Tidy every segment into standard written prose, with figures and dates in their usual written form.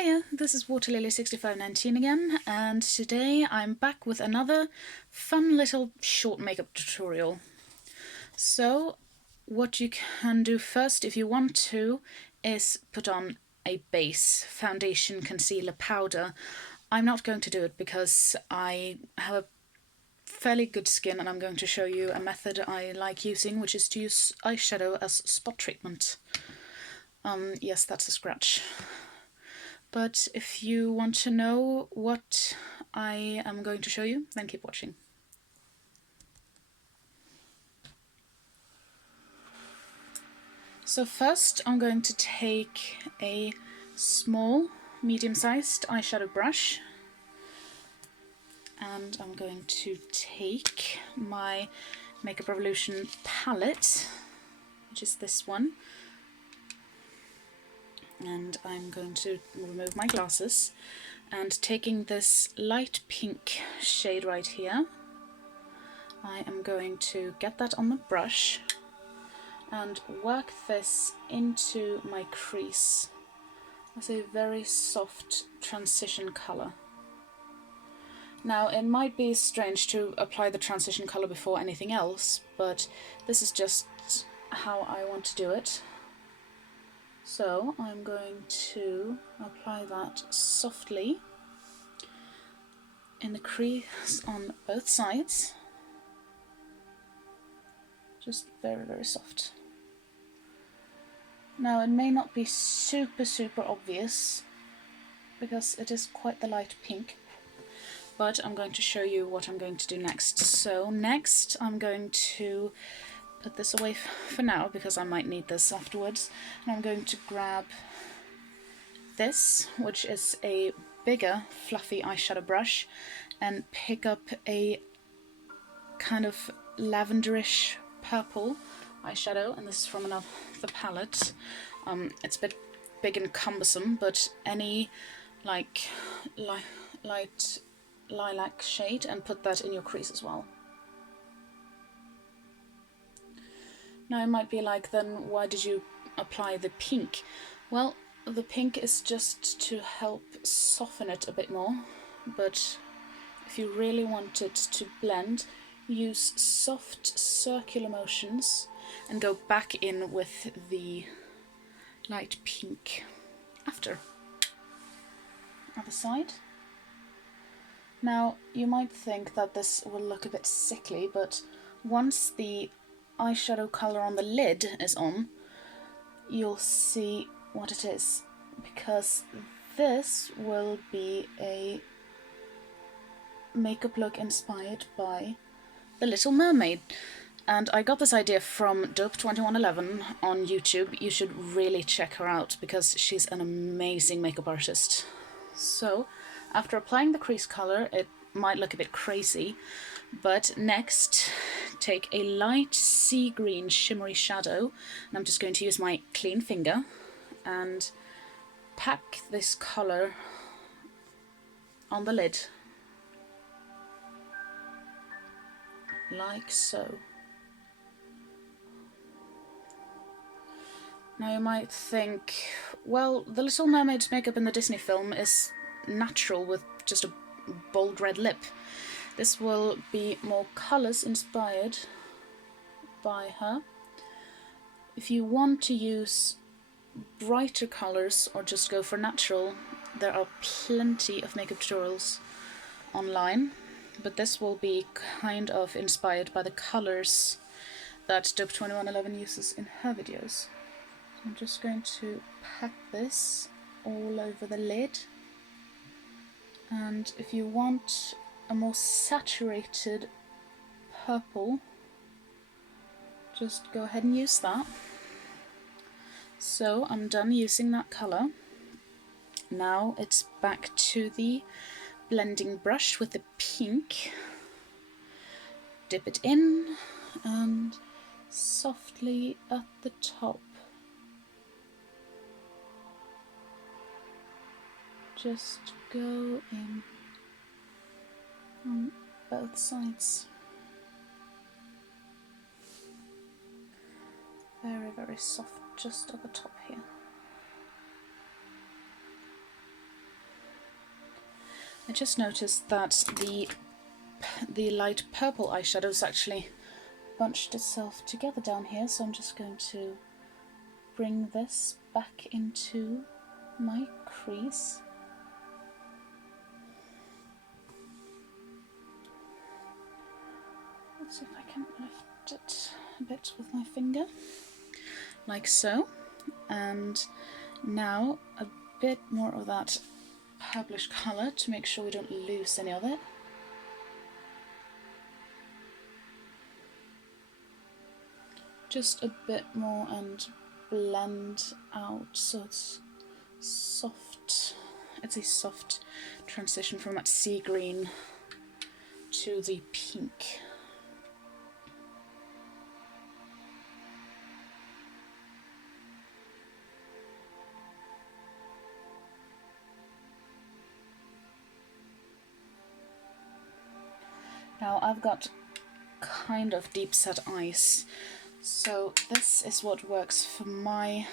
Hiya, this is Waterlily6519 again, and today I'm back with another fun little short makeup tutorial. So, what you can do first, if you want to, is put on a base, foundation, concealer, powder. I'm not going to do it because I have a fairly good skin and I'm going to show you a method I like using, which is to use eyeshadow as spot treatment. Yes, that's a scratch. But if you want to know what I am going to show you, then keep watching. So first I'm going to take a small, medium-sized eyeshadow brush, and I'm going to take my Makeup Revolution palette, which is this one, and I'm going to remove my glasses, and taking this light pink shade right here, I am going to get that on the brush and work this into my crease as a very soft transition colour. Now, it might be strange to apply the transition colour before anything else, but this is just how I want to do it. So I'm going to apply that softly in the crease on both sides. Just very, very soft. Now, it may not be super obvious because it is quite the light pink, but I'm going to show you what I'm going to do next. So next I'm going to put this away for now because I might need this afterwards, and I'm going to grab this, which is a bigger fluffy eyeshadow brush, and pick up a kind of lavenderish purple eyeshadow, and this is from another palette. It's a bit big and cumbersome, but any light lilac shade, and put that in your crease as well. Now, it might be like, then why did you apply the pink? Well, the pink is just to help soften it a bit more, but if you really want it to blend, use soft circular motions and go back in with the light pink after. Other side. Now, you might think that this will look a bit sickly, but once the eyeshadow colour on the lid is on, you'll see what it is, because this will be a makeup look inspired by The Little Mermaid. And I got this idea from Dope2111 on YouTube. You should really check her out because she's an amazing makeup artist. So, after applying the crease colour, it might look a bit crazy, but next take a light sea green shimmery shadow, and I'm just going to use my clean finger and pack this colour on the lid, like so. Now, you might think, well, the Little Mermaid's makeup in the Disney film is natural with just a bold red lip. This will be more colours inspired by her. If you want to use brighter colours or just go for natural, there are plenty of makeup tutorials online, but this will be kind of inspired by the colours that Dope2111 uses in her videos. I'm just going to pack this all over the lid, and if you want a more saturated purple, just go ahead and use that. So I'm done using that colour. Now it's back to the blending brush with the pink. Dip it in and softly at the top just go in on both sides. Very, very soft just at the top here. I just noticed that the light purple eyeshadow's actually bunched itself together down here, so I'm just going to bring this back into my crease. Let's see if I can lift it a bit with my finger, like so. And now a bit more of that purplish colour to make sure we don't lose any of it. Just a bit more and blend out so it's soft. It's a soft transition from that sea green to the pink. Now I've got kind of deep set eyes, so this is what works for my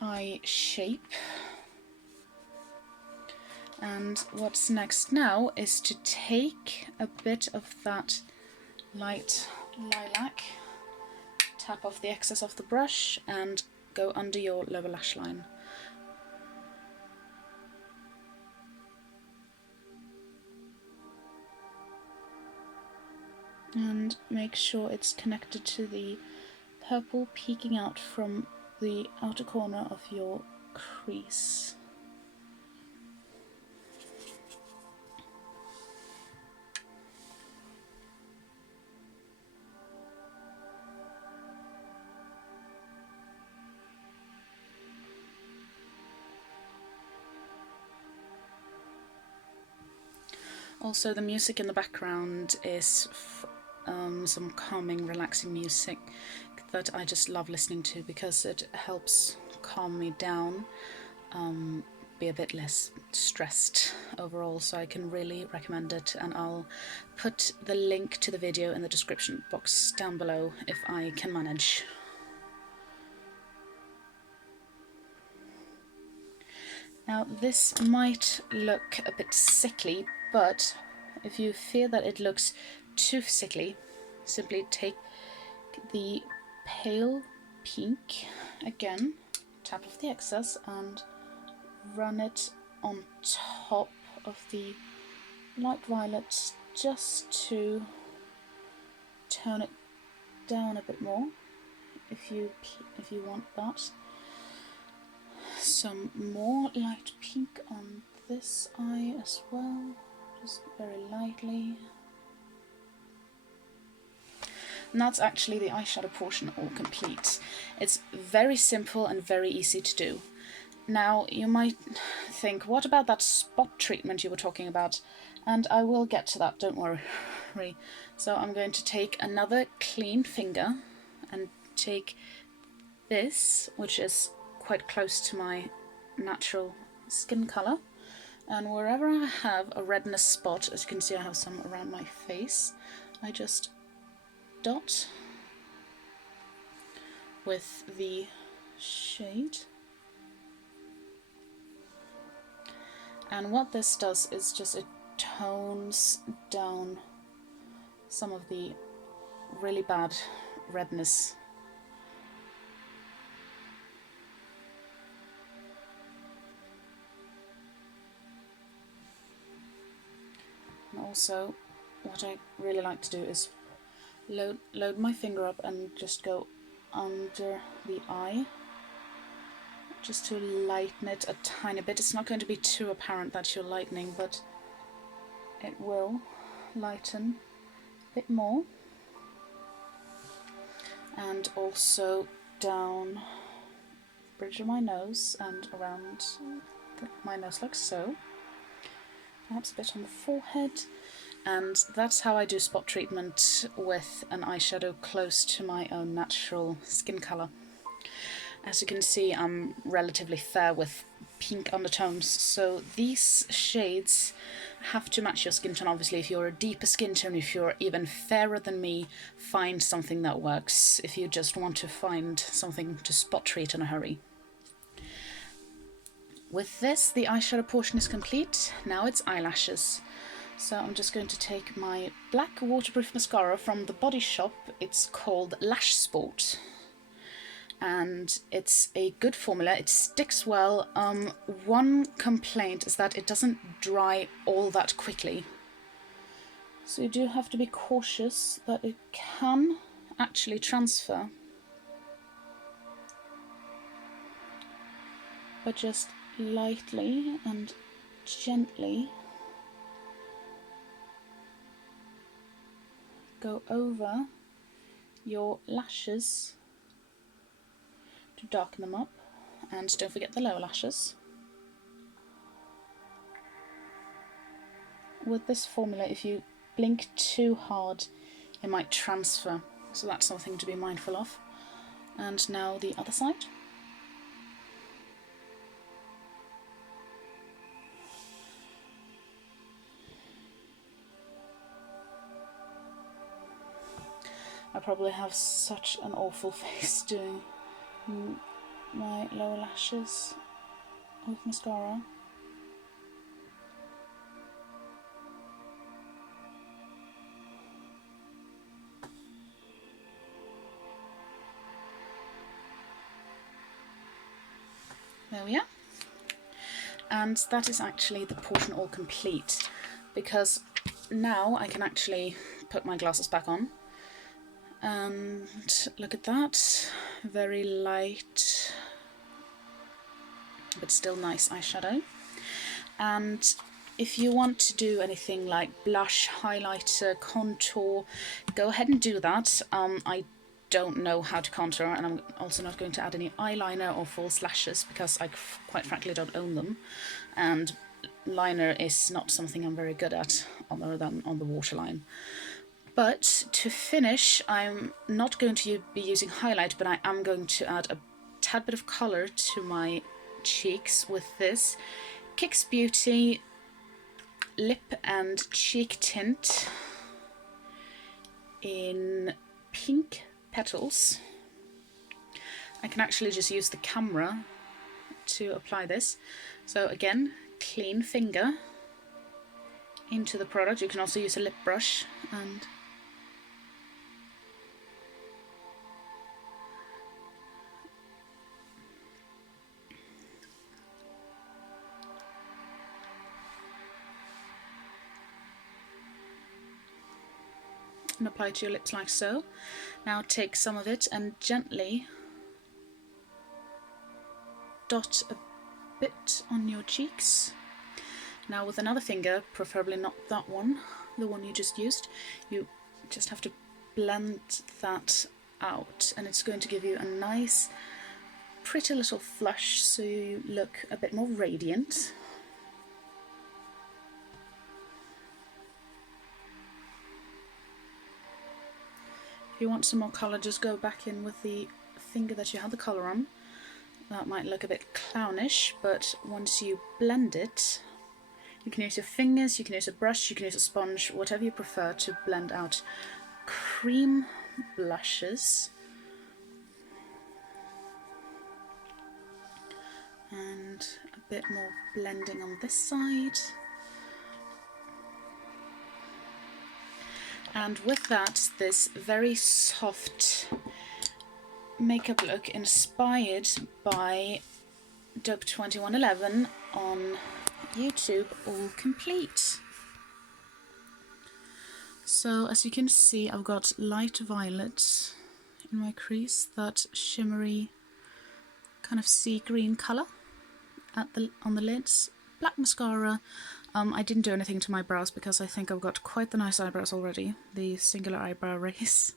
eye shape. And what's next now is to take a bit of that light lilac, tap off the excess of the brush and go under your lower lash line. And make sure it's connected to the purple peeking out from the outer corner of your crease. Also, the music in the background is some calming, relaxing music that I just love listening to because it helps calm me down, be a bit less stressed overall, so I can really recommend it, and I'll put the link to the video in the description box down below if I can manage. Now this might look a bit sickly, but if you feel that it looks too sickly, simply take the pale pink again, tap off the excess and run it on top of the light violet just to tone it down a bit more if you want that. Some more light pink on this eye as well, just very lightly. And that's actually the eyeshadow portion all complete. It's very simple and very easy to do. Now you might think, what about that spot treatment you were talking about? And I will get to that, don't worry. So I'm going to take another clean finger and take this, which is quite close to my natural skin colour, and wherever I have a redness spot, as you can see I have some around my face, I just dot with the shade. And what this does is just it tones down some of the really bad redness. And also what I really like to do is load my finger up and just go under the eye just to lighten it a tiny bit. It's not going to be too apparent that you're lightening, but it will lighten a bit more. And also down the bridge of my nose and around my nose like so. Perhaps a bit on the forehead. And that's how I do spot treatment with an eyeshadow close to my own natural skin colour. As you can see, I'm relatively fair with pink undertones, so these shades have to match your skin tone. Obviously, if you're a deeper skin tone, if you're even fairer than me, find something that works if you just want to find something to spot treat in a hurry. with this, the eyeshadow portion is complete. Now it's eyelashes. So I'm just going to take my black waterproof mascara from the Body Shop. It's called Lash Sport. And it's a good formula, it sticks well. One complaint is that it doesn't dry all that quickly. So you do have to be cautious that it can actually transfer. But just lightly and gently go over your lashes to darken them up, and don't forget the lower lashes. With this formula, if you blink too hard, it might transfer, so that's something to be mindful of. And now the other side. I probably have such an awful face doing my lower lashes with mascara. There we are. And that is actually the portion all complete, because now I can actually put my glasses back on. And look at that, very light but still nice eyeshadow. And if you want to do anything like blush, highlighter, contour, go ahead and do that. I don't know how to contour, and I'm also not going to add any eyeliner or false lashes because I quite frankly don't own them, and liner is not something I'm very good at other than on the waterline. But to finish, I'm not going to be using highlight, but I am going to add a tad bit of colour to my cheeks with this Kix Beauty lip and cheek tint in Pink Petals. I can actually just use the camera to apply this. So again, clean finger into the product. You can also use a lip brush and apply it to your lips like so. Now take some of it and gently dot a bit on your cheeks. Now with another finger, preferably not that one, the one you just used, you just have to blend that out, and it's going to give you a nice pretty little flush so you look a bit more radiant. If you want some more colour, just go back in with the finger that you had the colour on. That might look a bit clownish, but once you blend it, you can use your fingers, you can use a brush, you can use a sponge, whatever you prefer to blend out cream blushes. And a bit more blending on this side. And with that, this very soft makeup look inspired by Dope 2111 on YouTube, all complete. So as you can see, I've got light violet in my crease, that shimmery kind of sea green colour on the lids, black mascara. I didn't do anything to my brows because I think I've got quite the nice eyebrows already, the singular eyebrow raise,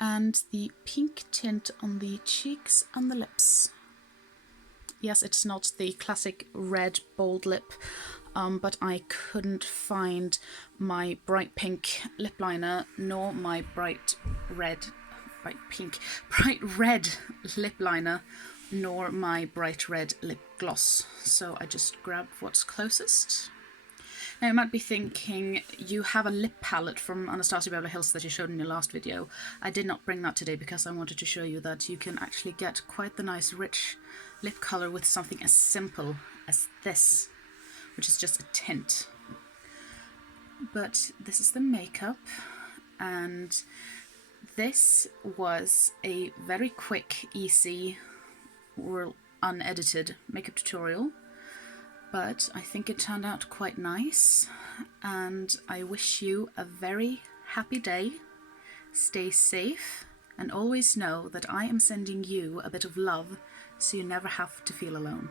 and the pink tint on the cheeks and the lips. Yes, it's not the classic red bold lip, but I couldn't find my bright pink lip liner nor my bright red lip liner nor my bright red lip gloss, so I just grabbed what's closest. Now you might be thinking, you have a lip palette from Anastasia Beverly Hills that you showed in your last video. I did not bring that today because I wanted to show you that you can actually get quite the nice rich lip colour with something as simple as this, which is just a tint. But this is the makeup, and this was a very quick, easy, or unedited makeup tutorial, but I think it turned out quite nice, and I wish you a very happy day. Stay safe, and always know that I am sending you a bit of love, so you never have to feel alone.